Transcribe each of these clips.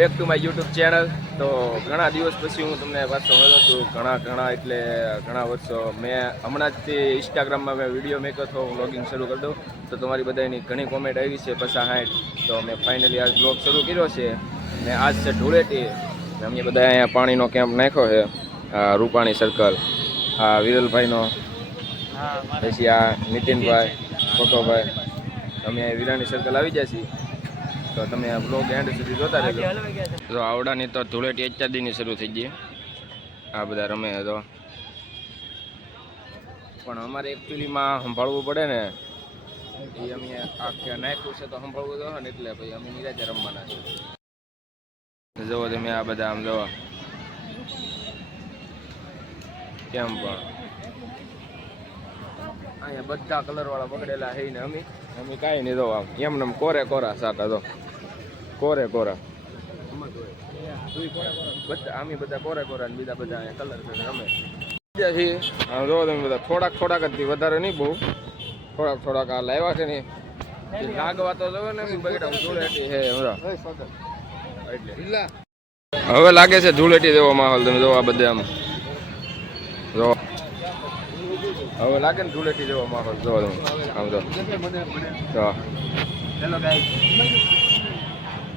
Back to my YouTube channel. તો ઘણા દિવસ પછી હું તમને પાછો મળ્યો છું. ઘણા એટલે ઘણા વર્ષો. મેં હમણાં જ ઇન્સ્ટાગ્રામમાં મેં વિડીયો મેક્યો હતો, હું વ્લોગિંગ શરૂ કરી દઉં તો તમારી બધાની ઘણી કોમેન્ટ આવી છે 50-60. તો મેં ફાઇનલી આજ બ્લોગ શરૂ કર્યો છે ને આજ છે ધૂળેટી. અમે બધા અહીંયા પાણીનો કેમ્પ નાખ્યો છે. રૂપાણી સર્કલ, આ વિરલભાઈનો, પછી આ નીતિનભાઈ, ફોટોભાઈ, અમે વિરાણી સર્કલ આવી જાય છીએ. તો તમે આ બ્લોગ એન્ડ સુધી જોતા રહેજો. તો આવડાની તો ધૂળેટી અત્યારથી શરૂ થઈ ગઈ. આ બધા રમે તો પણ અમારે એકચ્યુઅલીમાં સંભાળવું પડે ને, એ અમે આખે નાખ્યું છે તો સંભાળવું તો ને, એટલે ભાઈ અમે નિરાતે રમવાના છે. જુઓ તમે આ બધા આમ જુઓ કેમ પણ અહીંયા બધા કલરવાળા પકડેલા છે ને અમે કાંઈ નહીં. તો આમ એમને કોરે કોરા સાટા તો કોરે કોરા બધા અમે બધા કોરે કોરા ને બીજા બધા અહીંયા કલર કરે રમે છીએ. આમ જોવો તમે બધા થોડાક જ વધારે નહીં, બહુ થોડાક આ લાવ્યા છે ને લાગવા તો જવે ને બગડા ધૂળેટી છે એટલે હવે લાગે છે ધૂળેટી જેવો માહોલ. તમે જોવો આ બધે આમ જો હવે લાગે ને ધૂળેટી જેવો માહોલ. જો આમ તો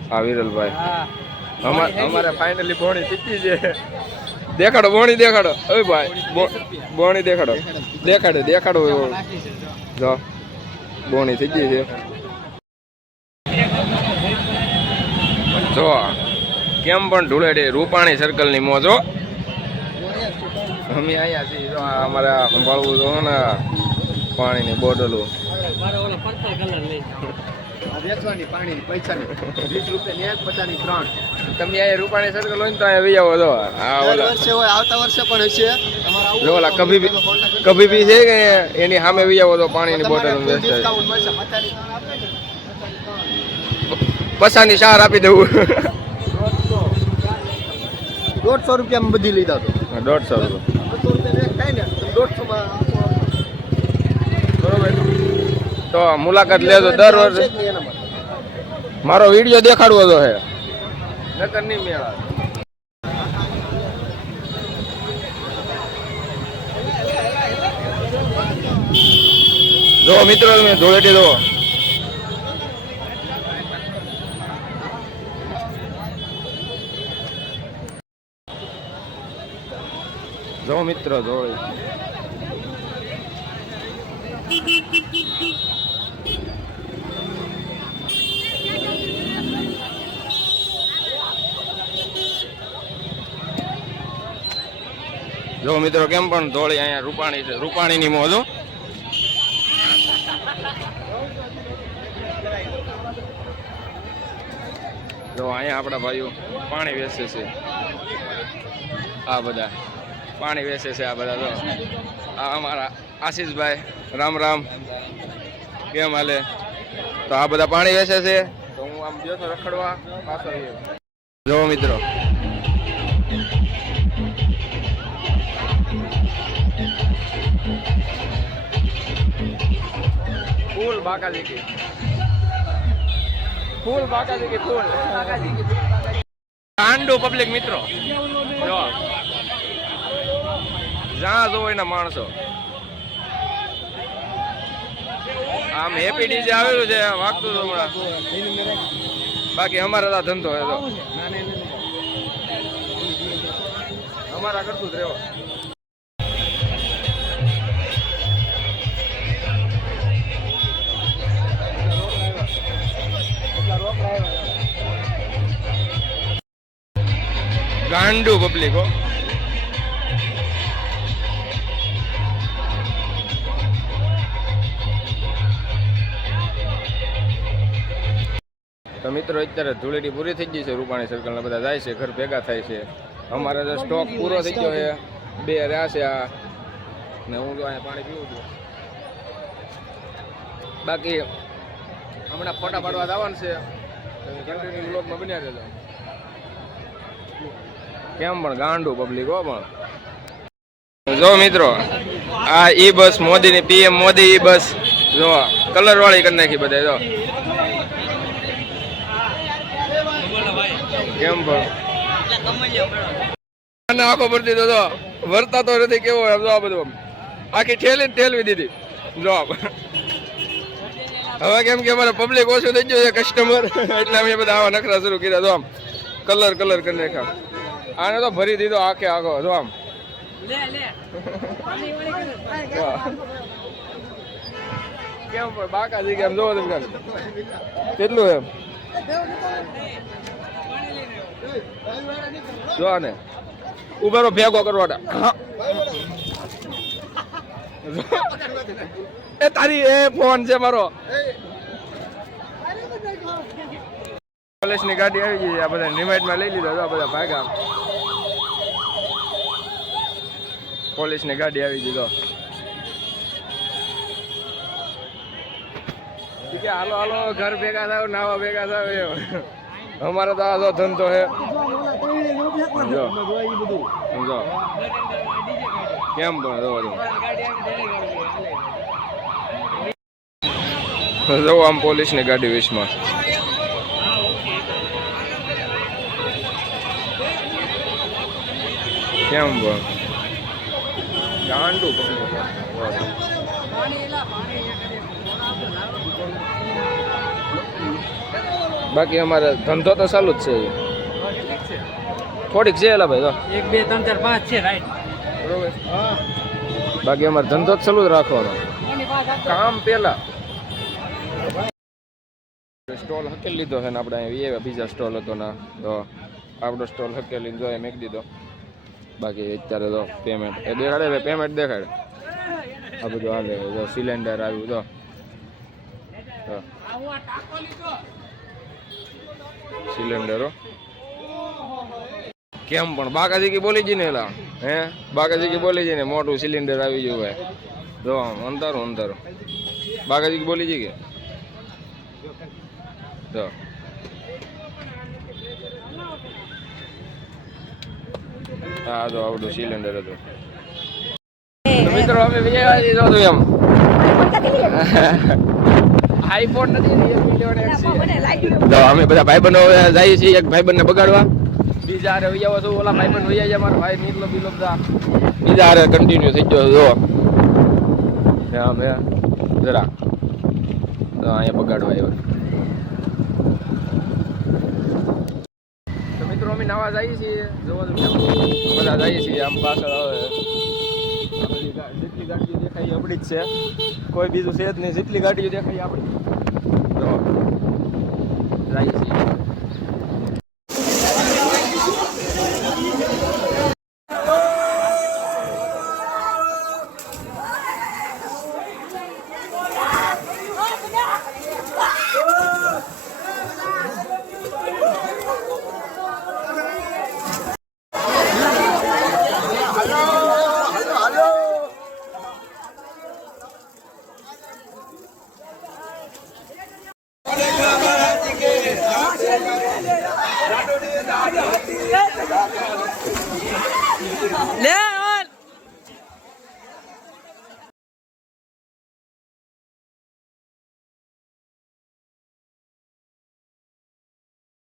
હા વિરલભાઈ અમારે ફાઇનલી બોણી પીતી છે. દેખાડો બોણી, દેખાડો. હવે ભાઈ બોણી દેખાડો, દેખાડો જો બોણી થઈ ગઈ છે. જો કેમ પણ ધૂળેટી રૂપાણી સર્કલની મોજો. અમે અહીંયા છીએ. જો અમારે સંભાળવું તો ને પાણીની બોટલો પાણીની પૈસાની 20 રૂપિયા 50 3. તમે અહીંયા રૂપાણી સર્કલ હોય ને તો અહીંયા વિજાવો. જો આવતા વર્ષે પણ હશે. જો ઓલા કભી બી છે કે એની સામે વિજાવો તો પાણીની બોટલ પસાની સાર આપી દેવું. 150 રૂપિયામાં બધી લીધા તો 150 રૂપિયા. તો મુલાકાત લેજો દર વર્ષે. મારો વિડીયો દેખાડવો તો હે નકર નહીં મેળા. જો મિત્રો તમે ધૂળેટી જો મિત્રો ધોળી જો મિત્રો કેમ પણ ધોળી અહીંયા રૂપાણી છે, રૂપાણીની મોજો. જો અહીંયા આપણા ભાઈઓ પાણી વેચે છે. આ બધા પાણી વેચે છે. આ બધા તો આ અમારા આશીષભાઈ, રામ રામ, કેમ હાલે? તો આ બધા પાણી વેચે છે. તો હું આમ ગયો તો રખડવા પાછો. જો મિત્રો ફૂલ બાકાજી કી ફૂલ ગાંડો પબ્લિક મિત્રો. જો જ્યાં જોવો એના માણસો. આમ હેપી ડીજે આવેલું છે, વાગતું હતું હમણાં. બાકી અમારા ધંધો હે તો અમારા કરતું જ રહેવા. ગાંડુ પબ્લિક હો. તો મિત્રો અત્યારે ધૂળેટી પૂરી થઈ ગઈ છે. રૂપાણી સર્કલના બધા જાય છે, ઘર ભેગા થાય છે. અમારે તો સ્ટોક પૂરો થઈ ગયો છે. 2 રહ્યા છે આ ને હું તો અહીંયા પાણી પીવું છું. બાકી હમણાં ફોટા પાડવા જવાનું છે. કન્ટિન્યુ બ્લોગમાં બન્યા રહેજો. કેમ પણ ગાંડુ પબ્લિક હો. પણ જો મિત્રો આ ઈ બસ મોદીની, PM મોદી ઈ બસ જો કલર વાળી કરી નાખી બધા. જો કેમ પણ આને આખો ભરી દીધો તો વરતા તો નથી કેવો એમ જો આ બધું આખી ઠેલવી દીધી જો હવે કેમ કે અમારે પબ્લિક ઓછું થઈ ગયું છે કસ્ટમર એટલે અમે બધા આવા નખરા શરૂ કર્યા જો આમ કલર કરી નાખ્યા આને તો ભરી દીધો આખે આખો જો આમ કેમ પણ બાકાજી કેમ જોવો તમે કેટલું એમ જો ને ઉભેરો ભેગો કરવાના એ તારી એ ફોન છે મારો પોલીસની ગાડી આવી ગઈ આ બધા રિમાઇન્ડમાં લઈ લીધા આ બધા ભાગ્યા પોલીસની ગાડી આવી ગઈ તો કે હાલો હાલો ઘર ભેગા થાવ નાવા ભેગા થાવ અમારે તો આ જો ધંધો હે સમજો કેમ પણ જો આમ પોલીસની ગાડી વિશમાં કેમ પણ ગાંડું બાકી અમારે ધંધો તો ચાલુ જ છે થોડીક છે એલા ભાઈ તો 1 2 3 4 5 છે રાઈટ બરોબર બાકી અમારે ધંધો જ ચાલુ જ રાખવાનો કામ પેલા સ્ટોલ હકેલી લીધો છે ને આપણે અહીંયા બીજા સ્ટોલ હતો ને તો આપણો સ્ટોલ હકેલીને જો મેક દીધો બાકી અત્યારે તો પેમેન્ટ એ દેખાડે પેમેન્ટ દેખાડે આ બધું હાલે જો સિલિન્ડર આવ્યું તો સિલિન્ડરો કેમ પણ બાકાજી કી બોલી જઈ ને એલા હે બાકાજી કી બોલી જઈ ને મોટું સિલિન્ડર આવી ગયું ભાઈ જો અંધારું બાકાજી કી બોલી જઈ કે જો હા તો આવડું સિલિન્ડર હતું મિત્રો અમે વિજયવાડી જો એમ આઈફોન નથી ને 1 મિલિયન એક છે તો અમે બધા ભાઈબંધો જઈએ છીએ એક ભાઈબંધને બગાડવા બીજા હારે વિયાવો છું ઓલા ભાઈબંધ વિયા જાય મારા ભાઈ નીલો બીલો બધા બીજા હારે કન્ટિન્યુ થઈ ગયો જો આમ હે જરા તો અહીંયા બગાડવા આવ્યો તો મિત્રો અમે નવા જઈએ છીએ જોવા બધા જઈએ છીએ આમ પાછળ આવે જેટલી ગાડીઓ દેખાય આપણી જ છે કોઈ બીજું છે જ નહીં જેટલી ગાડીઓ દેખાય આપણી તો જઈએ છીએ લે